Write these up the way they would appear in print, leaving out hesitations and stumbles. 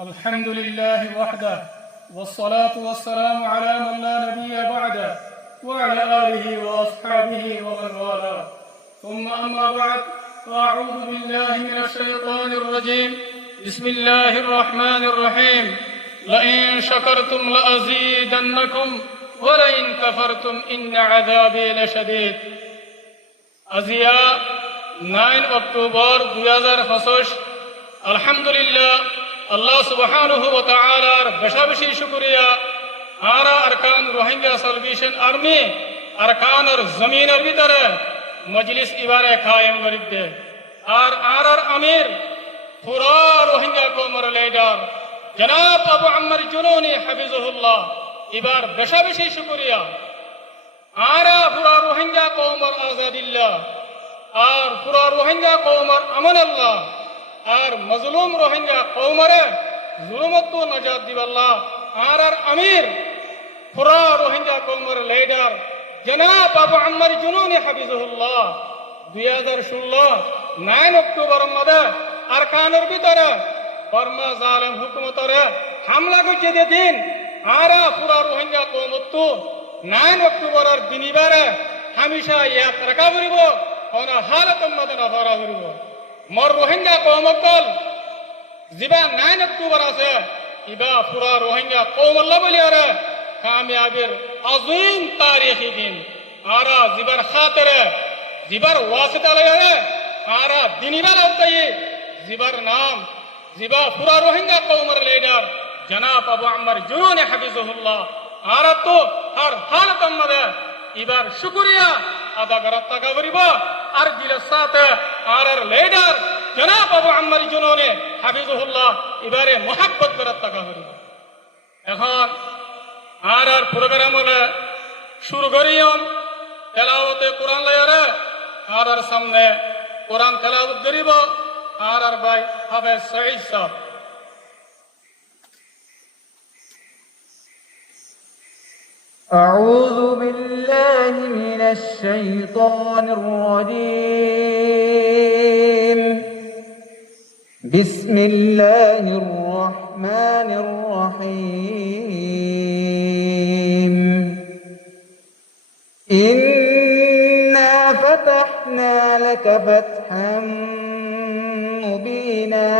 الحمد لله وحده والصلاة والسلام على من لا نبي بعده وعلى آله وأصحابه ومن والاه ثم أما بعد فأعوذ بالله من الشيطان الرجيم بسم الله الرحمن الرحيم لئن شكرتم لأزيدنكم ولئن كفرتم إن عذابي لشديد আজিয়া 9 October 2025 আলহামদুলিল্লাহ আল্লাহ সুবহানাহু ওয়া তাআলার বেশি শুকরিয়া আরা আরকান রোহিঙ্গা সালভেশন আর্মি আরকানের জমিনের ভিতরে মজলিস ইবারে কায়েম করিতে আর আরার আমির পুরা রোহিঙ্গা কওমের লিডার জনাব আবু আম্মার জুনুনি হাফিজাহুল্লাহ এবার বেশি শুকরিয়া আরা পুরা রোহিঙ্গা কওমের আজাদিল্লাহ আর পুরা রোহিঙ্গা কওমের আমানাল্লাহ আর মজলুম রোহিঙ্গা কওমরে জুলুমত নাজাত দিবাল্লাহ আর আমির পুরা রোহিঙ্গা কওমের লিডার জনাব আবু আম্মার জুনুনি হাফিজাহুল্লাহ 2016 9 অক্টোবর মধ্যে আরকানের ভিতরে বর্মা জালেম হুকুমতরে হামলা করছে দিন আরা পুরা রোহিঙ্গা কওমত 9 অক্টোবরের দিনিবারে হামেশা এক রাখা করিব কোন হালাতের মধ্যে নফরা করিব মোর রোহিঙ্গা কওমকল জিবা 9 অক্টোবর আছে ইবা পুরা রোহিঙ্গা কওমল্লা বলি আরে কামিয়াবির আযীম তারিখি দিন আরা জিবার খাতিরে জিবার ওয়াসিতা লয়ে আরা দিনিবার আওতাই জিবার নাম জিবা পুরা রোহিঙ্গা কওমের লিডার জনাব আবু আম্মার জুনুনি হাফিজাহুল্লাহ আরা তো হর হালাতের মধ্যে এবার শুকরিয়া আদা করার টাকা করিব আর দিলের সাথে আর লিডার জনাব আবু আম্মার জুনুনি হাফিজাহুল্লাহ এবারে মোহাব্বত করার টাকা করিব এখন আর প্রোগ্রাম হলে শুরু করিয়ম তেলাওয়াতে কোরআন লয়ারে আর সামনে কোরআন তেলাওয়াত করিব আর ভাই হাফেজ সঈদ সাহেব أعوذ بالله من الشيطان الرجيم بسم الله الرحمن الرحيم إنا فتحنا لك فتحا مبينا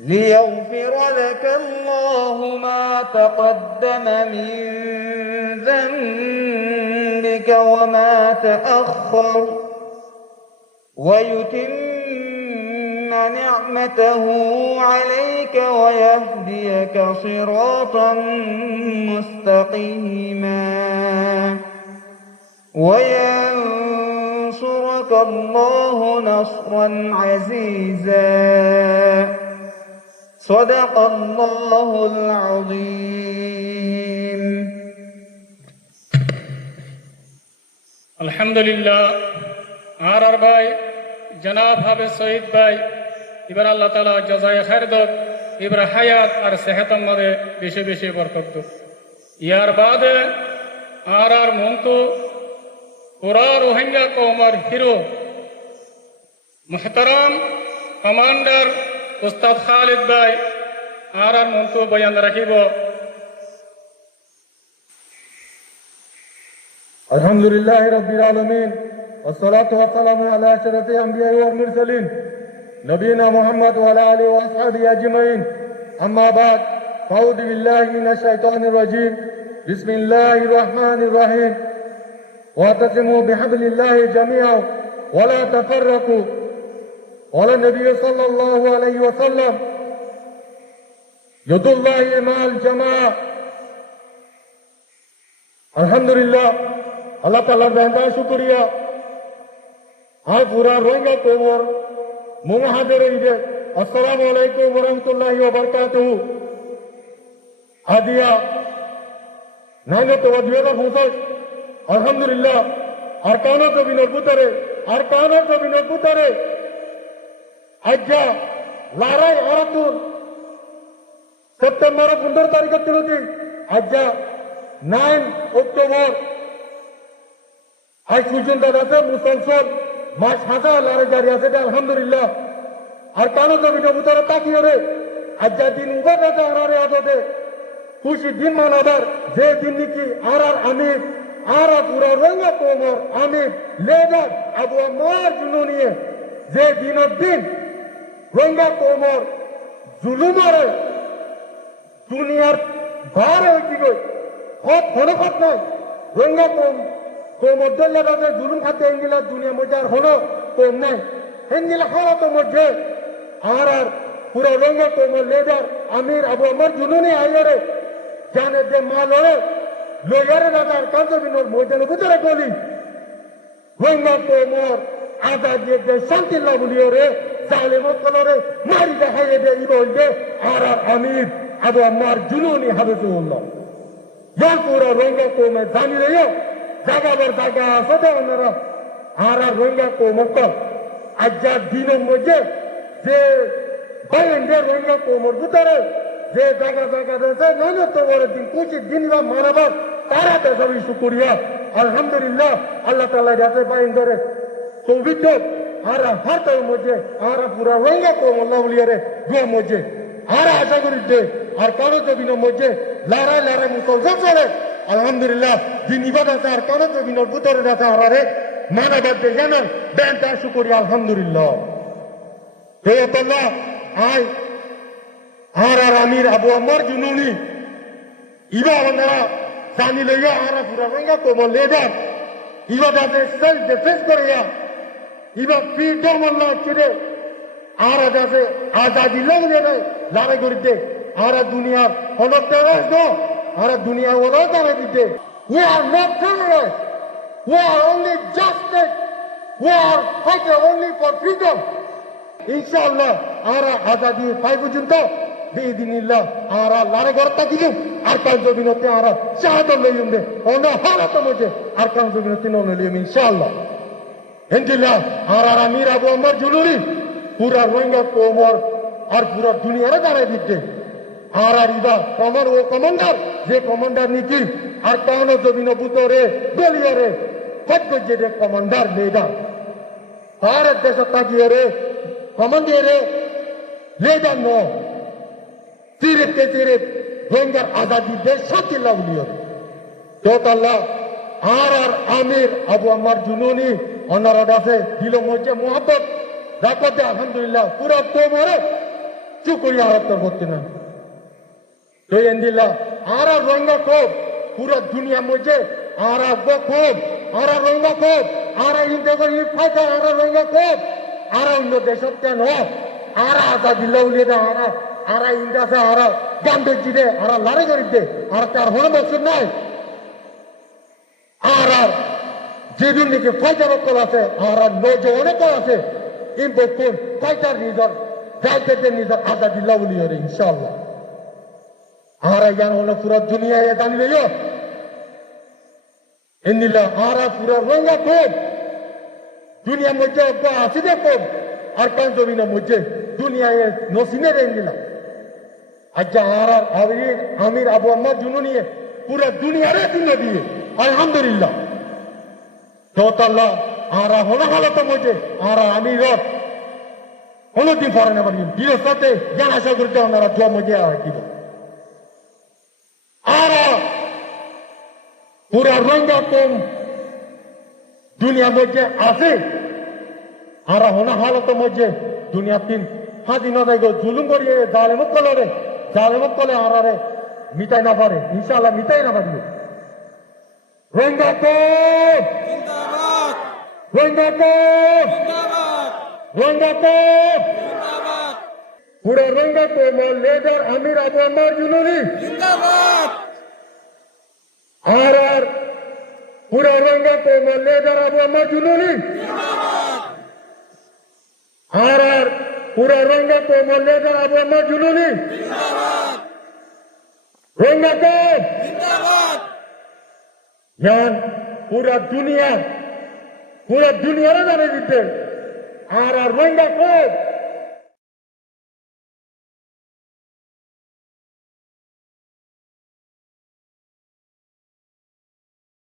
ليغفر لك الله ما تقدم من ذنبك وما تأخر ويتم نعمته عليك ويهديك صراطا مستقيما وينصرك الله نصرا عزيزا صدق الله العظيم আলহামদুলিল্লাহ আর ভাই জনাব হাফেজ সঈদ ভাই এবার আল্লাহ তাআলা জাযায়ে খায়ের দাও এবার হায়াত আর সেহতের মধ্যে বেশি বরকত দাও ইয়ার বাদে আর মন্তু পুরা রোহিঙ্গা কওমের হিরো মুহতারাম কমান্ডার উস্তাদ খালিদ ভাই আর মন্তু বয়ান রাখিব الحمدلله رب العالمين والصلاة والسلام على أشرف الأنبياء والمرسلين نبينا محمد وعلى آله وأصحابه أجمعين أما بعد فأعوذ بالله من الشيطان الرجيم بسم الله الرحمن الرحيم واعتصموا بحبل الله جميعا ولا تفرقوا قال النبي صلى الله عليه وسلم يد الله مع الجماعة الحمد لله আল্লাহ তাআলার বেহদা শুকরিয়া আর পুরা রোহিঙ্গা কওমের মুহাজির ঈদে আসসালামু আলাইকুম ওয়া রাহমাতুল্লাহি ওয়া বারাকাতুহু হাদিয়া 9 অক্টোবর 2025 আলহামদুলিল্লাহ আরকানের জমিনের ভিতরে আজ্জা লড়াই অরতুর সেপ্টেম্বর 15 তারিখ তিলতি আজ্জা 9 অক্টোবর আজ পর্যন্ত আছে মুসলসল মাস হাজার লড়াই জারি আছে আলহামদুলিল্লাহ আর কারো জমিনের ভিতরে তাকিয়ে আজ্জা দিন উবার আছে আরারে আদতে খুশি দিন মানাবার যে দিন নাকি আর আমির আর পুরা রঙ্গা কোমর আমির লেদার আবু আমার জুনুনিয়ে যে দিনের দিন রঙ্গা কোমর জুলুমারে দুনিয়ার ভার হয়েছি গই হত হনকত নাই রঙ্গা কোমর দল্লা রাজে জুলুম খাতে এনগিলা দুনিয়া মধ্যে আর হলো কম নাই এনগিলা হলো মধ্যে আর পুরা রঙ্গা কোমর লেদার আমির আবু আমার জুনুনি আইয়ারে জানে যে মালরে লয়ারে রাজার কাঞ্চবিনোর ময়দানে ভিতরে গলি রঙ্গা কোমর আজাদ যে শান্তি লাভলিও রে জালেমত কলরে মারি দেখাইয়ে দে ইবল দে আর আমির আবু আমার জুনুনি হাবিবুল্লাহ ইয়া পুরা রঙ্গা কোমে জানি রে জাগাবার জায়গা আছে তো ওনারা আর রঙ্গা কোমর কল আজ্জা দিনের মধ্যে যে বাইন্ডের রঙ্গা কোমর ভিতরে যে জায়গা জায়গা রয়েছে নয় তো বড় দিন কুচির দিন বা মানাবার তারা তো সবই শুকরিয়া আলহামদুলিল্লাহ আল্লাহ তাআলা যাতে বাইন্ডরে তৌফিক আর হাতের মধ্যে আর পুরা রঙ্গা কোমর লাভলিয়ারে দুয়া মধ্যে আর আশা করি দে আর কারো জমিনের মধ্যে লড়াই লড়াই মুসলমান চলে আলহামদুলিল্লাহ দিন ইবাদত আর কারো জমিনের ভিতরে আছে আরে মানাবার যে জানান দেন তার শুকরিয়া আলহামদুলিল্লাহ হে আল্লাহ আয় আর আমির আবু আমার জুনুনি ইবা ওনারা জানি লইয়া আর পুরা রঙ্গা কোমর লেদার ইবা যাতে সেলফ ডিফেন্স করিয়া ইবা ফ্রিডম আল্লাহ ছেড়ে আর যাতে আজাদি লাগলে লড়াই করিতে আর দুনিয়ার হনক দেওয়া আর দুনিয়া ওরাও দাঁড়াই দিতে we are not terrorists we are only justice we are fighting only for freedom ইনশাআল্লাহ আর আজাদি পাই পর্যন্ত বিদিনিল্লাহ আর লড়াই করতে দিলুম আর কাল জমিনতে আর শাহাদত লইম দে অন্য হালত মধ্যে আর কাল জমিনতে ন লইম ইনশাআল্লাহ ইনশাআল্লাহ আর আমির আবু আমার জুলুরি পুরা রঙ্গা কোমর আর পুরা দুনিয়ারে দাঁড়াই দিতে আর ইবা কমর ও কমান্ডার যে কমান্ডার নিকি আর কাউন জমিন বুতরে দলিয়রে সত্য যে কমান্ডার লেডার ভারত দেশ তাকিয়ে কমান্ডিয়ে লেডার ন সিরিপ কে সিরিপ রঙ্গার আজাদি দেশ শান্তি লাভলিও তোতাল্লাহ আর আমির আবু আমার জুনুনি অনারা আছে দিল মধ্যে মোহাম্মত রাখতে আলহামদুলিল্লাহ পুরা কোমরে চুকরিয়া আরত্তর করতে না তো এন্দিল্লাহ আর রঙ্গা কোপ পুরা দুনিয়া মধ্যে আর কোপ আর রঙ্গা কোপ আর ইন্টার ফাইটার আর রঙ্গা কোপ আর অন্য দেশত কেন আর আজাদি লাউলিয়ে দে আর ইন্দাসে আর গান্ধী জিদে আর লড়াই করিতে আর তার হন বছর নাই আর যেদিন নাকি ফাইটার কল আছে আর নজওয়ানে কল আছে ইম্পোর্ট ফাইটার নিজর যাইতে নিজর আজাদি লাউলিয়ে রে ইনশাআল্লাহ আর জ্ঞান হলো পুরো দুনিয়ায় জানিলেও এনিলা আর পুরো রঙ্গা কোপ দুনিয়ার মধ্যে আসিদে কোপ আর কান জমিনের মধ্যে দুনিয়ায় নসিনে এনিলা আচ্ছা আর আমির আবু আমার জুনুনিয়ে পুরো দুনিয়ারে দিন দিয়ে আলহামদুলিল্লাহ তোতাল্লাহ আর হলো হালত মধ্যে আর আমির হলো দিন পরে না পারি দিনের সাথে জ্ঞান আশা করতে ওনারা জোয়া মধ্যে কি আর পুরা রঙ্গা কম দুনিয়ার মধ্যে আছে আর হনা হালত মধ্যে দুনিয়া তিন হাজি না যাইব জুলুম করিয়ে জালেমত কলে আর মিটাই না পারে ইনশাআল্লাহ মিটাই না পারবে রঙ্গা কম রঙ্গা কম রঙ্গা কম পুরা রঙ্গা কম লেডার আমির আবু আমার জুনুনি আর পুরা রঙ্গা কম লেডার আবু আমার জুনুনি আর পুরা রঙ্গা কম লেডার আবু আমার জুনুনি রঙ্গা কম জ্ঞান পুরা দুনিয়ারে জানে দিতে আর রঙ্গা কম